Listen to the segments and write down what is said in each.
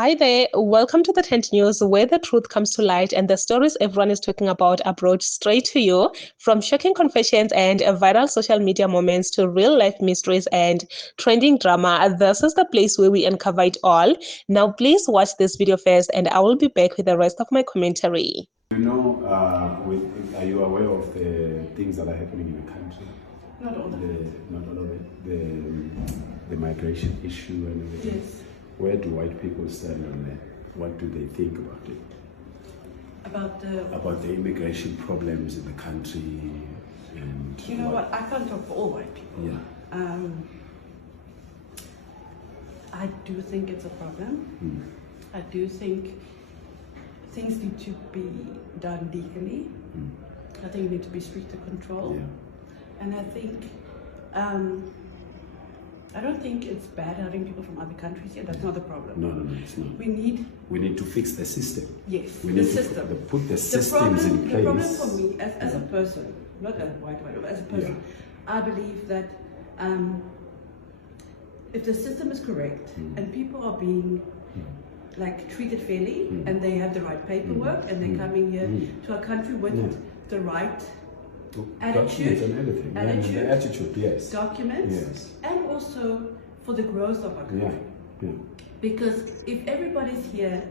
Hi there, welcome to the Tent News, where the truth comes to light and the stories everyone is talking about are brought straight to you. From shocking confessions and viral social media moments to real life mysteries and trending drama, this is the place where we uncover it all. Now, please watch this video first, and I will be back with the rest of my commentary. Are you aware of the things that are happening in the country? Not all of it. Not all of it. The migration issue and everything. Yes. Where do white people stand on that? What do they think about it? About the immigration problems in the country and you know what? I can't talk for all white people. Yeah. I do think it's a problem. I do think things need to be done legally. I think we need to be stricter control. Yeah. And I think I don't think it's bad having people from other countries here. That's not the problem. No, it's not. We need to fix the system. Yes, we the need system. to put the systems in place. The problem for me, as a person, not a white, as a person, I believe that if the system is correct and people are being like treated fairly and they have the right paperwork and they're coming here to a country with the right attitude and everything. The attitude, yes. Documents, yes. And also for the growth of our country. Yeah. Because if everybody's here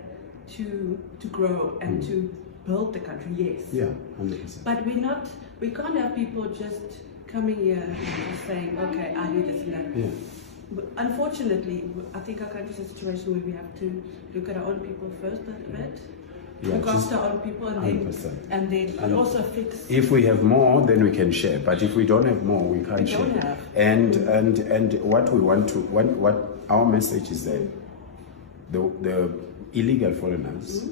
to grow and to build the country, yes. Yeah, 100%. But we can't have people just coming here and just saying, okay, I need this and that. Yeah. Unfortunately, I think our country's a situation where we have to look at our own people first a bit. Yeah, look after our own people and then also fix. If we have more, then we can share. But if we don't have more, we can't share. And what we want to what our message is that the illegal foreigners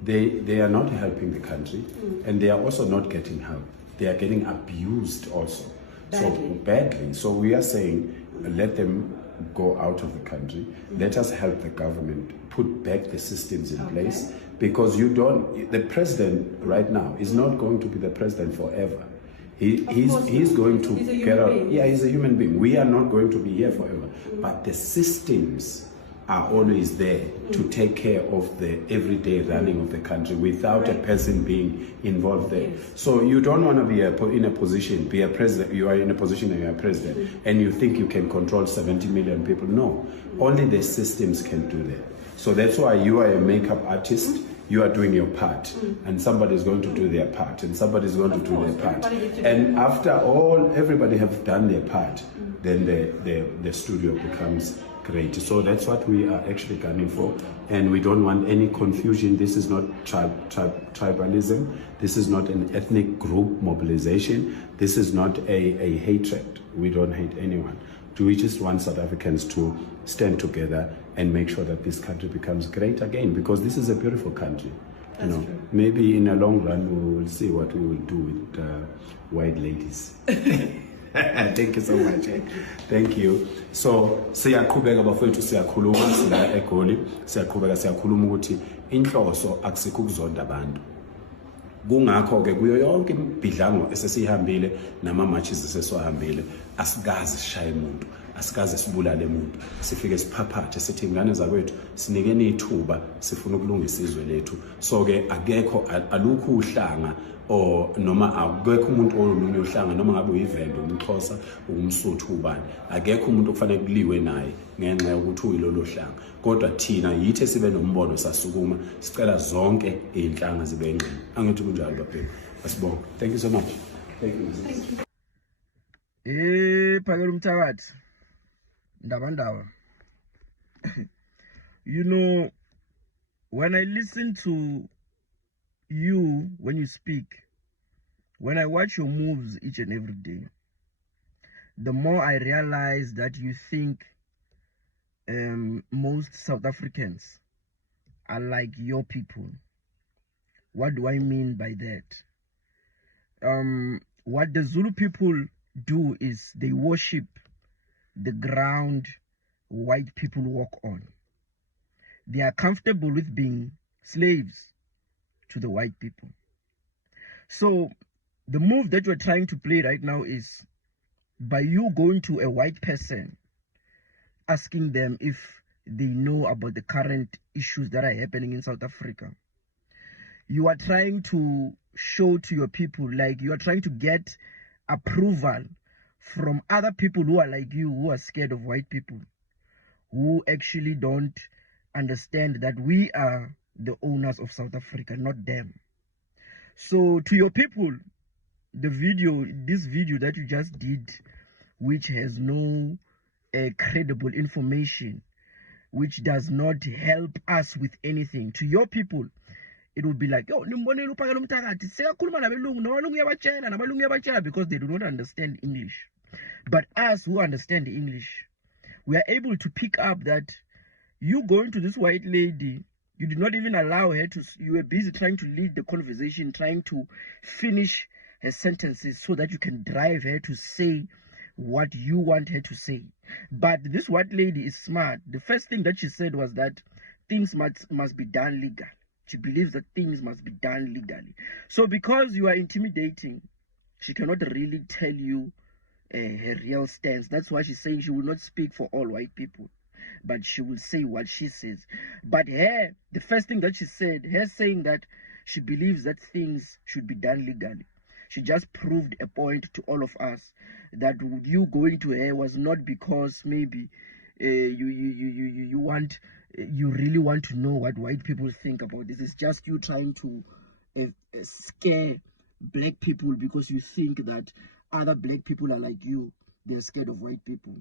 they are not helping the country and they are also not getting help. They are getting abused also. Badly. So we are saying let them go out of the country. Let us help the government put back the systems in place. Because the president right now is not going to be the president forever. He's going to get out. Yeah, he's a human being. We are not going to be here forever. But the systems are always there to take care of the everyday running of the country without a person being involved there. So you don't want to be in a position, be a president, you are in a position and you're a president, and you think you can control 70 million people. No, only the systems can do that. So that's why you are a makeup artist, you are doing your part, and somebody is going to do their part, and somebody is going to do their part. And after everybody have done their part, then the studio becomes great. So that's what we are actually gunning for, and we don't want any confusion. This is not tribalism. This is not an ethnic group mobilization. This is not a hatred. We don't hate anyone. We just want South Africans to stand together and make sure that this country becomes great again, because this is a beautiful country. That's true. Maybe in a long run we will see what we will do with white ladies. Thank you so much. Thank you. So siyaqhubeka bafowethu, siyakhuluma sila eGoli, siyakhuluma ukuthi inhloso akusikho ukuzonda abantu. Kungakho ke kuyo yonke imibhidlango esesihambile nama matches esesiwahambile, asikaze sishaye umuntu, asikaze sibulale umuntu, sifike siphaphathe sithi ingane zakwethu sinikeni ithuba sifuna ukulungisa izwe lethu. So ke akekho alukho uhlanga noma akekho umuntu olunye uhlanga, noma ngabe uyivendo, umXhosa, umSuthu, ubani, akekho umuntu okufanele kuliwe naye ngenxa yokuthi uyilolo hlanga. Kodwa thina yithe sibe nombono sasukuma sicela zonke izinhlanga zibe ngqini. Angithi kunjalo baphela. Asibonge. Thank you so much. Thank you. Phakela umthakathi. Ndaba. You know, when I listen to you when you speak, when I watch your moves each and every day, the more I realize that you think most South Africans are like your people. What do I mean by that? What the Zulu people do is they worship the ground white people walk on. They are comfortable with being slaves to the white people. So the move that you're trying to play right now is by you going to a white person, asking them if they know about the current issues that are happening in South Africa. You are trying to show to your people, like you are trying to get approval from other people who are like you, who are scared of white people, who actually don't understand that we are the owners of South Africa, not them. So to your people, this video that you just did, which has no credible information, which does not help us with anything, to your people, it would be like, yo, because they do not understand English. But us who understand English, we are able to pick up that you going to this white lady, you did not even allow her to, you were busy trying to lead the conversation, trying to finish her sentences so that you can drive her to say what you want her to say. But this white lady is smart. The first thing that she said was that things must be done legally. She believes that things must be done legally. So because you are intimidating, she cannot really tell you her real stance. That's why she's saying she will not speak for all white people, but she will say what she says. But her, the first thing that she said, her saying that she believes that things should be done legally, she just proved a point to all of us that you going to her was not because maybe you really want to know what white people think about this. It's just you trying to scare black people because you think that other black people are like you. They're scared of white people.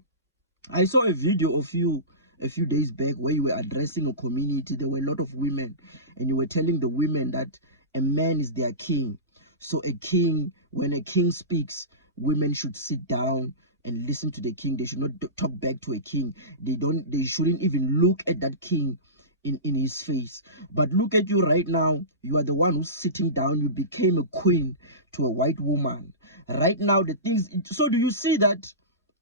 I saw a video of you a few days back where you were addressing a community. There were a lot of women, and you were telling the women that a man is their king. So a king, when a king speaks, women should sit down and listen to the king. They should not talk back to a king. They shouldn't even look at that king in his face. But look at you right now. You are the one who's sitting down. You became a queen to a white woman. Right now, the things. So do you see that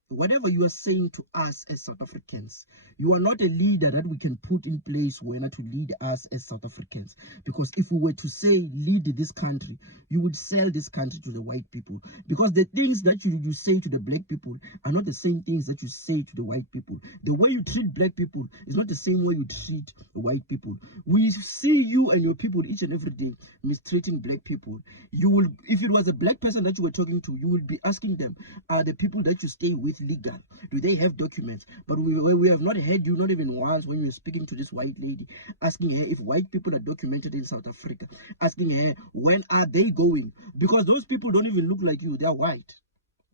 whatever you are saying to us as South Africans, you are not a leader that we can put in place to lead us as South Africans. Because if we were to say lead this country, you would sell this country to the white people. Because the things that you say to the black people are not the same things that you say to the white people. The way you treat black people is not the same way you treat white people. We see you and your people each and every day mistreating black people. You will, if it was a black person that you were talking to, you would be asking them, are the people that you stay with legal? Do they have documents? But we have not heard you, not even once, when you were speaking to this white lady, asking her if white people are documented in South Africa, asking her when are they going, because those people don't even look like you. They are white.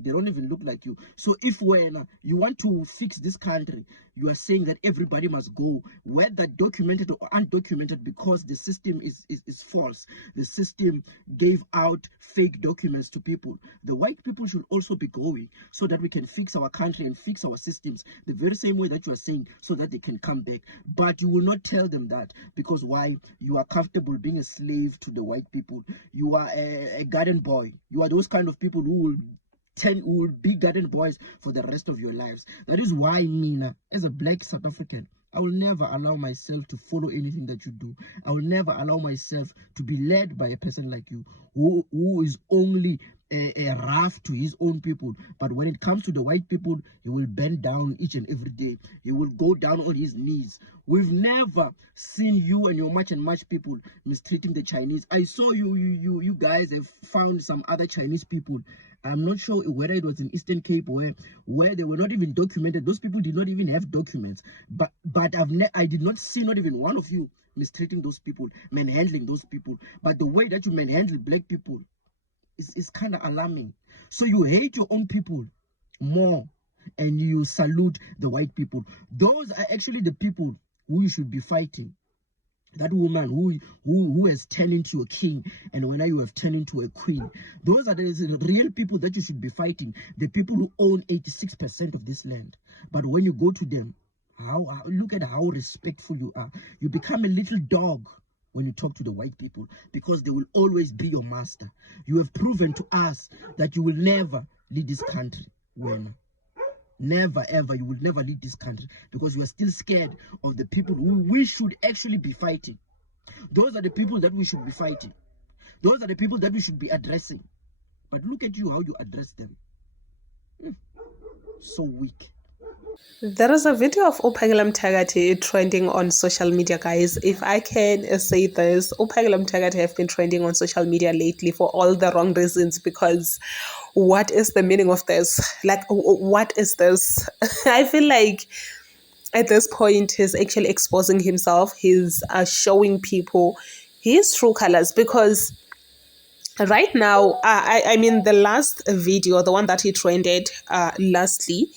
They don't even look like you. So if when you want to fix this country, you are saying that everybody must go, whether documented or undocumented, because the system is false. The system gave out fake documents to people. The white people should also be going so that we can fix our country and fix our systems the very same way that you are saying, so that they can come back. But you will not tell them that, because why? You are comfortable being a slave to the white people. You are a garden boy. You are those kind of people who will be garden boys for the rest of your lives. That is why, Mina, as a black South African, I will never allow myself to follow anything that you do. I will never allow myself to be led by a person like you, who is only a rough to his own people. But when it comes to the white people, he will bend down each and every day. He will go down on his knees. We've never seen you and your much and much people mistreating the Chinese. I saw you guys have found some other Chinese people. I'm not sure whether it was in Eastern Cape where they were not even documented. Those people did not even have documents. But I did not see not even one of you mistreating those people, manhandling those people. But the way that you manhandle black people is kind of alarming. So you hate your own people more and you salute the white people. Those are actually the people who you should be fighting. That woman who has turned into a king, and when you have turned into a queen. Those are the real people that you should be fighting. The people who own 86% of this land. But when you go to them, look at how respectful you are. You become a little dog when you talk to the white people, because they will always be your master. You have proven to us that you will never lead this country, Wena. Never ever, you will never lead this country, because you are still scared of the people who we should actually be fighting. Those are the people that we should be fighting. Those are the people that we should be addressing. But look at you, how you address them. So weak. There is a video of Uphegela Mthakathi trending on social media, guys. If I can say this, Uphegela Mthakathi have been trending on social media lately for all the wrong reasons, because what is the meaning of this? Like, what is this? I feel like at this point he's actually exposing himself. He's showing people his true colors, because right now, I mean, the last video, the one that he trended lastly,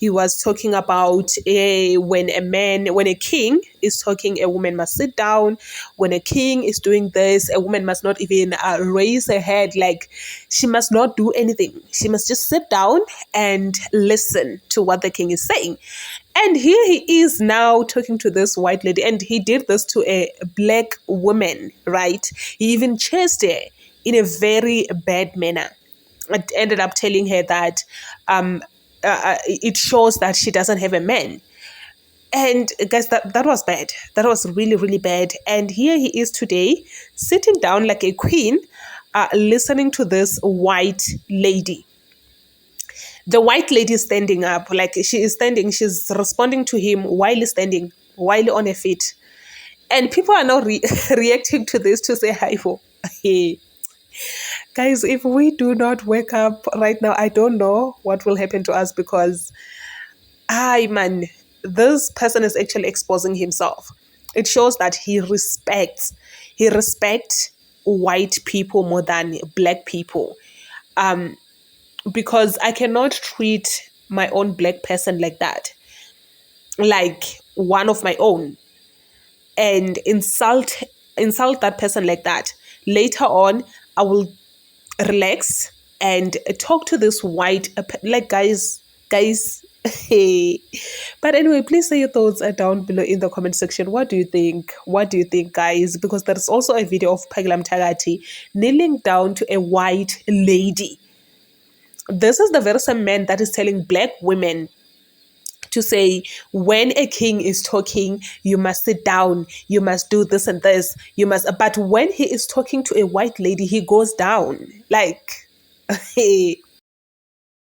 he was talking about when a king is talking, a woman must sit down. When a king is doing this, a woman must not even raise her head. Like, she must not do anything. She must just sit down and listen to what the king is saying. And here he is now talking to this white lady, and he did this to a black woman, right? He even chased her in a very bad manner. I ended up telling her that it shows that she doesn't have a man. And guys, that was bad. That was really, really bad. And here he is today, sitting down like a queen, listening to this white lady. The white lady is standing up, like she is standing, she's responding to him while standing, while on her feet. And people are now reacting to this to say hi for. Hey. Guys, if we do not wake up right now, I don't know what will happen to us, because man, this person is actually exposing himself. It shows that he respects white people more than black people. Because I cannot treat my own black person like that, like one of my own, and insult that person like that. Later on, I will relax and talk to this white, like, guys. Hey. But anyway, please say your thoughts down below in the comment section. What do you think? What do you think, guys? Because there is also a video of Uphegela Mthakathi kneeling down to a white lady. This is the very same man that is telling black women to say, when a king is talking, you must sit down, you must do this and this, you must. But when he is talking to a white lady, he goes down. Like, hey.